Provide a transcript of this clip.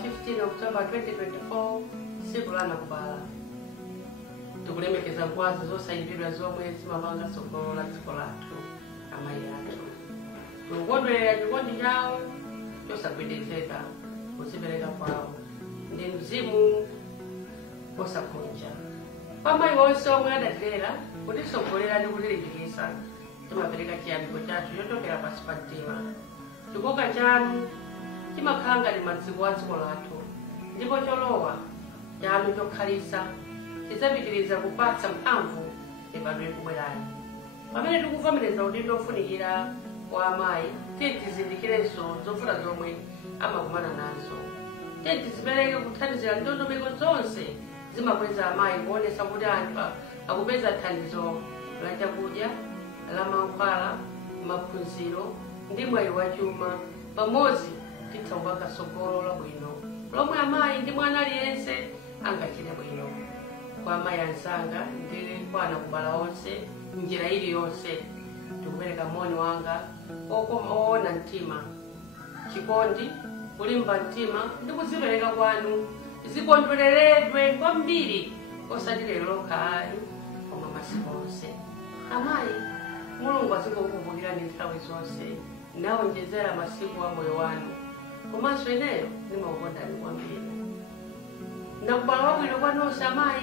15 October 2024 Tsiku La Anakubala. Tukulemekeza nkwazi zosayidwa zomwe zimamanga tsogolo la dziko lathu amayi athu. Tukukondwerera chikondi chawo chosagwedezeka kuzipereka kwawo ndi mzimu wosakhonja. Amayi onse omwe adatilera kutisogolera ndi kutilimbikitsa timapereka chiyamiko chathu chochokera pansi pa mtima. Chikoka chanu chimakhala ngati maziko a dziko lathu ndipo cholowa chanu chokhalitsa chidzapitiriza kupatsa mphamvu mibado ikubwerayi. Pamene tikuvomereza udindo ofunikira wa amayi, tizizindikirenso zovuta zomwe amakumana nazo. Tizipereke kuthandizira ndondomeko zonse zimakweza amayi kuonesa kuti anthu akupeza thandizo la chakudya, la mankhwala, maphunziro ndi mwayi wachuma pamodzi titha kupanga tsogolo labwino lomwe amayi ndi mwana aliyense angachite bwino. Kwa amayi anzanga ndi kwa anakubala onse njira iliyonse tikupereka moni wanga oona mtima, chikondi, kulimba mtima ndi kuzipereka kwanu zikondwereredwe kwambiri osati lero lokhayi koma masiku onse. Amayi, Mulungu azikukumbukirani nthawi zonse nawonjezera masiku a moyo wanu, komanso ineyo ndimakukondani kwambiri. Nakubala wabwino kwa nonse amayi.